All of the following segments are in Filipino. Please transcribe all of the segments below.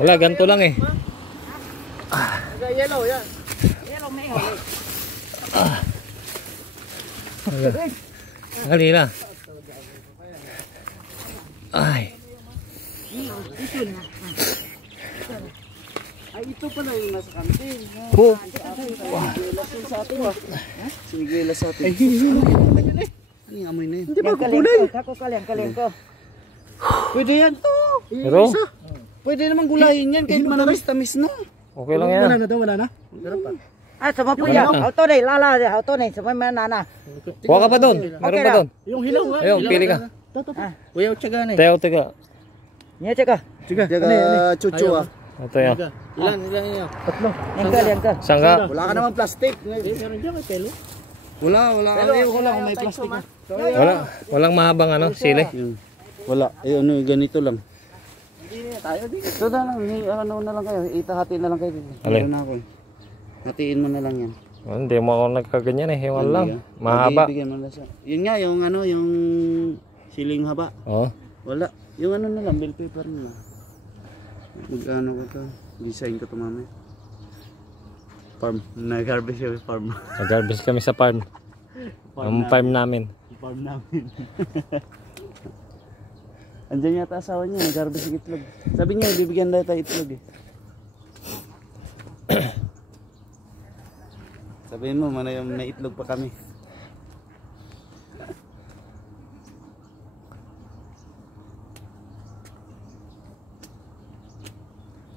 Wala, ganito lang eh. Yellow, yan. Yellow may huli. Halina. Ay. Ito na. Ay, ito pala yung nasa kantin. Oh. Lasin sa atin ah. Sige, las sa atin. Ay, Ano yung amoy na yun? hindi ba kulay? Kako kaleng ko. Pwede yan to. Pero? Pwede naman gulayin yan kahit manamis-tamis na. Okay lang yan. Wala na daw, wala na. Ah, sama po yan. Auto na, lala, auto na. Sama may nana. Kuha ka pa doon. Meron pa doon. Yung hilaw nga. Ayun, pili ka. Kuya, tsaga na eh. Teo, tiga. Niya, tsaka. Tsaga, chuchu ah. Ito yan. Ilan yan? Tatlo. Yan ka. Saan ka? Wala ka naman plastic. Meron dyan may pelo. Wala. Ayaw ko lang kung may plastic. Walang mahabang ano, sili. Wala. Eh, ano, ganito lang. Ito na lang. Ano na lang kayo. Itahati na lang kayo. Alin? Na ako eh. Hatiin mo na lang yan. Hindi mo ako nagkaganyan eh. Yung lang. Mahaba. Yun nga, yung ano, yung siling haba. Oo. Wala. Yung ano na lang, bell paper na lang. Mag-ano ko ito. Design ko ito mamaya. Farm. Nag-harvest yung farm. Nag-harvest kami sa farm. Ang farm namin. Farm namin. Andiyan yata asawa niya, nag-harvest yung itlog. Sabi niya, bibigyan na tayo itlog eh. Sabihin mo, may itlog pa kami.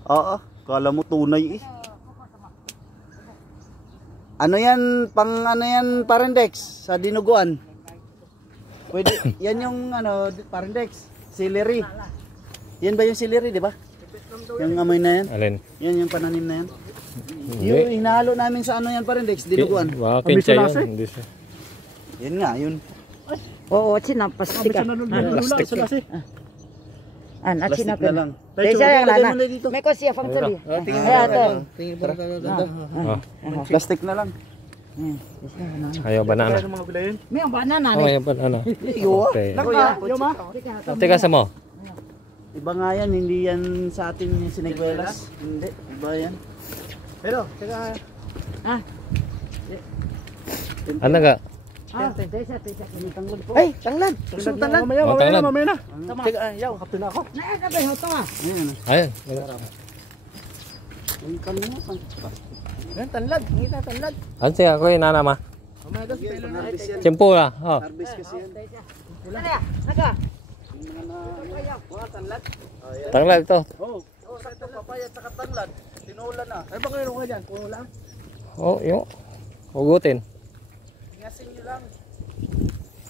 Oo, kala mo tunay eh. Ano yan, parendex sa dinuguan. Pwede, yan yung ano, parendex, celery. Yan ba yung celery, di ba? Yung amoy na yan. Alin? Yan yung pananim na yan. Hindi. Yung hinahalo namin sa ano yan parendex, dinuguan. Baka kinsa yun. Hindi siya. Yan nga, yun. Oo, sinapastik ka. Plastic. Plastic na lang. Desa yang lana. May ko siya fang sabi. Tingin pa plastic na lang. Ayaw banana. May banana Oh, ni. ayaw banana. Iyo. Okay. Teka. Teka sa mo. Iba nga yan, hindi yan sa atin yung sinigwelas. Hindi, iba yan. Pero, teka. Ano ka? Desa. Ay, tanglad. Gusto mo tanglad? Mamaya na. Teka, yaw, kapto na ako. Na ka ba hoto ah? Ayan. Ayun. Ang kanina, yan, tanglad. Ngita, tanglad. Ano siya? Ako yung nanama. Harvest yan. Tiyempo na. Oh. Harvest kasi yan. Naka. Wala, tanglad. Tanglad ito. Oo. Oh, sakto papaya at saka tanglad. Tinulan na. Ay, baka yun ka dyan. Puno lang. Oh, yung. Hugutin. Ingasin nyo lang.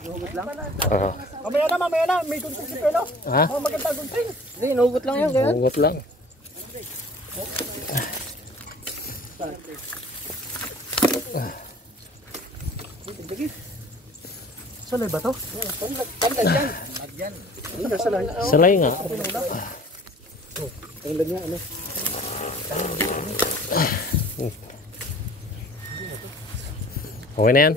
Inuhugot lang. Oo. Mamaya na. May gunting si pelo. Ha? Maganda gunting. Hindi, inuhugot lang yan. Hugot lang. Salay ba to? Tanglad yan. Salay. Salay nga. Tanglad niya, ano? Okay na yan.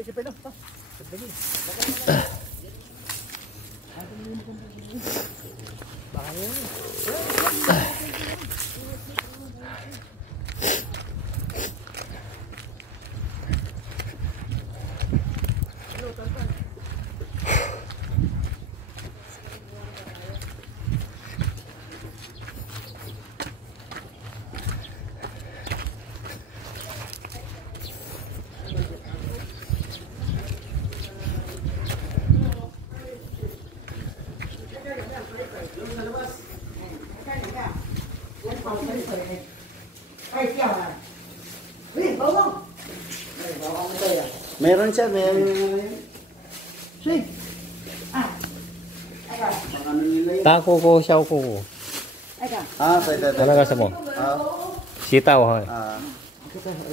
Meron siya, meron. Sige. Ano nila yun? Tako ko, siyaw ko. Pwede. Ano ka sa mo? Sitaw ha.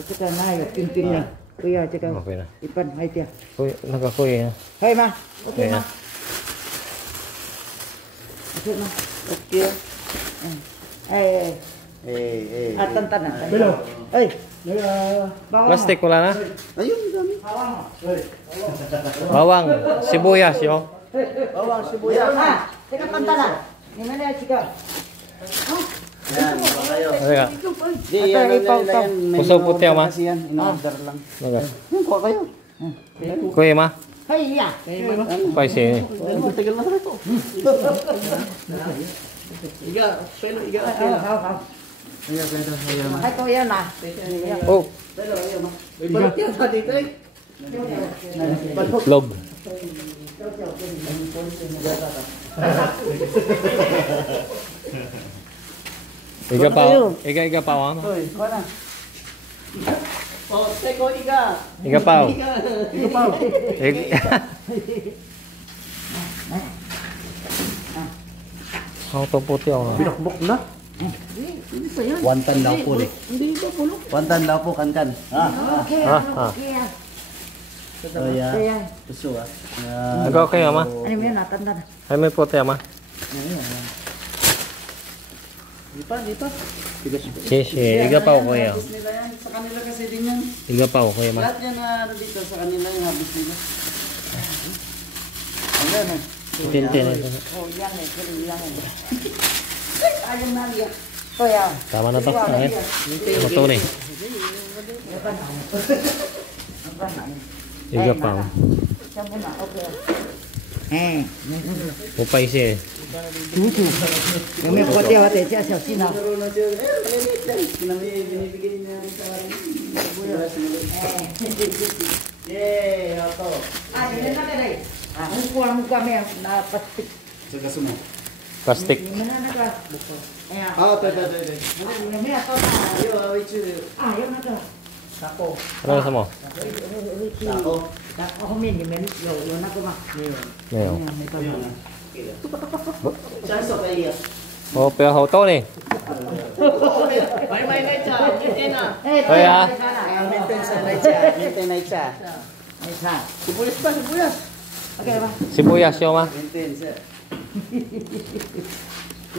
Kita na yung tintin niya. Kuya, tsaka Okay na. ipan, hay tiya. Kuy, nakakuy ha. Hay ma. Okay na. Okay ma. Okay. Ay. Tantan. Pelo. Ay. Plastic wala na? Ayun, dami. Bawang, sibuyas yo. Bawang, sibuyas. Teka pantana. Ni mana chika? Yan, baka tayo. Halika. Di, yan yan. Puso puti, ma. Kasi yan, in-order lang. Halika. Kuha kayo. Kuya ma. Hay ya. Paisi. Tagal na ito. Iga, pelo, iga. Ay ko yan ah. Oh. May balot yan sa dito eh. Log. Iga pa wa. Hoy, kuha na. Oh, teko, iga. Iga pa. Iga pa. Ang to puti ako. Binakbok na. Wantan daw po eh. Hindi ba pulo? Wantan daw po kan. Okay. Okay. Oh ya. Kaya Puso ah. Nagaw kayo ma. ano mo natanda na. Ay may puti ma. Di pa. Sisi. Iga pa ako kuya. Habis nila yan. Sa kanila kasi din yan. Iga pa ako kuya ma. Lahat yan na ano dito sa kanila yung habis nila. Ayan eh. Tintin. Oh yan eh, kaya yan eh. Ayun na niya. Oh ya. Tama na to. Okay. Ito ni. Iga pa ako. Sabi na, okay. Upay siya eh. Yung may kote hati siya siya sina. Binibigay niya rin sa akin. Yay! Ito. Ah, yun na kaya. Ah, kung kami na plastic. Sa gaso mo. Plastic. Yung na ka. Ayan. Ah, ito. Yung may ato na. Wait, Ah, yun na ka. Sako. Ano sa mo? Ako. Sako humin yung men. Yun na ko ma. Ngayon. Chance of iya. Oh, pero how to ni? May night siya. Maintain na. Oh, ya. Maintain sa night siya. Maintain night siya. Ay sa. Sibuyas pa, sibuyas. Okay ba? Sibuyas yun ma. Maintain siya.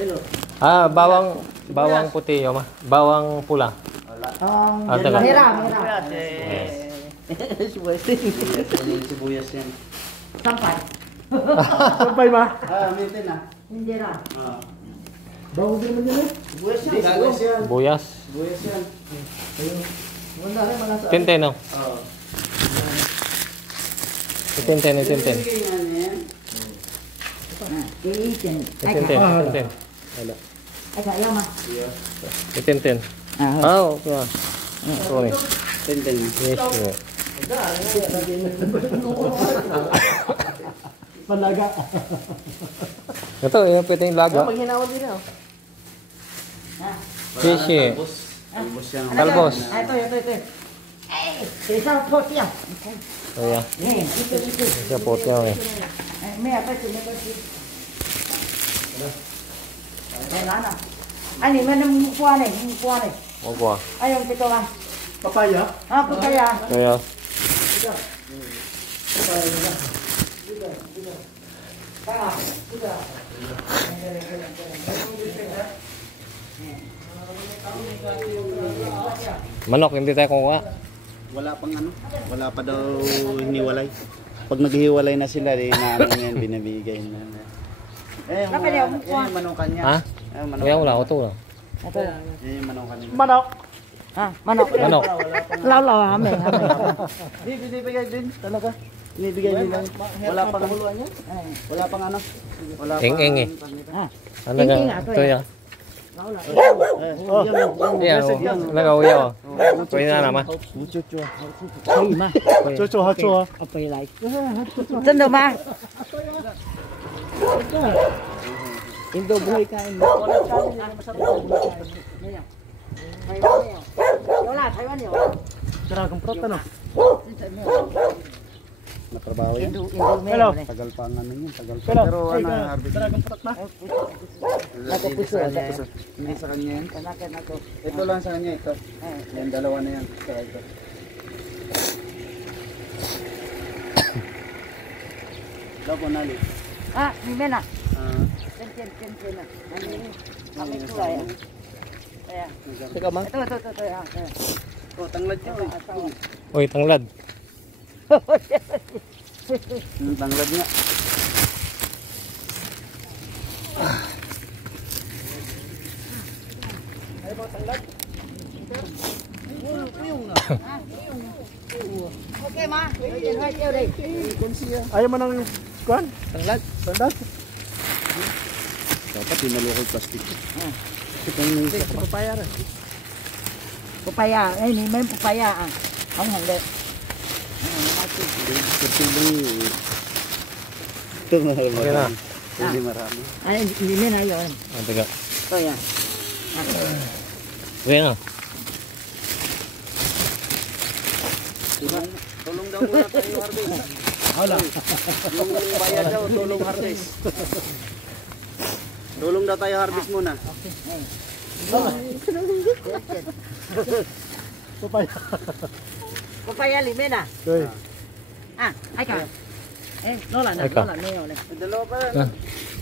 Hello. Ah, bawang puti yun ma. Bawang pula. Ah, teka. Mira. Sibuyas. Sibuyas yan. Sampay. Sampay ba? Maintain na. Hindi ra. Bago din naman yun eh. Sibuyas yan. Gagas yan. Buyas. Sibuyas yan. Wala rin mga sa. Tintin no. Oo. Tintin. Bibigay nga niya yan. Iitin. Ay, Tintin. Wala. ay kaya ma. Tintin. Ah, okay. Sorry. Maintain. Yes, sure. Palaga. Ito, yung pwede yung laga. Maghinawa din ako. Sisi. Talbos yan. Talbos. Ay, ito. Eh, isang pot yan. Oh, ya. Ito. Siya puti ako eh. Ay, may apa sih, Ay, lana. Ani, may namukuha na eh. Opo. Ayaw, ito lang. Papaya. Ah, kaya. Kaya. Manok, hindi tayo kukuha. Wala pang ano, wala pa daw hiniwalay. Pag naghiwalay na sila, namin yan, binibigay na. Eh, yan yung manukan niya. Ha? Ayun, manukan. Kaya wala ako to lang. Yan yung manukan niya. Manok. Ah, manok. Manok. Law, hame. Binibigay din, talaga. Binibigay nila. Wala pang wala pang ano. Wala pang Eng-eng eh. Ah, Ano ka? Ito ya. Oh, Iya, nag-uya ko. Pwede na naman. Chocho, hacho ha. Tanda ma. Indo buhay kain. Wala, Taiwan yun. Dragon fruit ano? Matrabaho yan. Hello. Tagal pa ang ano yun, tagal pa. Pero, Pero ano, harvest. Dragon fruit na. Hindi sa kanya yan. Ito lang sa kanya, ito. Yan, dalawa na yan. Ito. Daw po nali. Ah, hindi na. Ah, Ten na. Kami tulay. Kaya. teka ma. Ito. Oh, tanglad niya. Uy, tanglad. Tanglad niya. Okay, ma. Yan, right here, eh. Ayaw mo ng kuhan? Tanglad. Tandag? Dapat hinalukol plastic. Sa papaya rin. Papaya. Eh, may papaya. Không hẳn Ito Okay na. marami. Hindi marami. Ay, hindi na yun. Teka. Ito yan. Okay na. Tulong daw muna tayo, harvest. Wala. Yung bayad daw, tulong harvest. Tulong daw tayo harvest muna. Papaya. Papaya limen ah. Okay. Ah, ay ka. Eh, lola na, Ay ka. lola na yun. Dalawa pa Ah.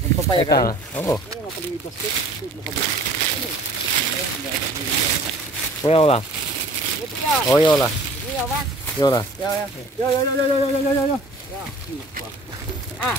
Magpapaya Teka na. Oo. Kuya wala. Ito yun. Oh, yola. Iyo ba? Yola. Yo. Ah.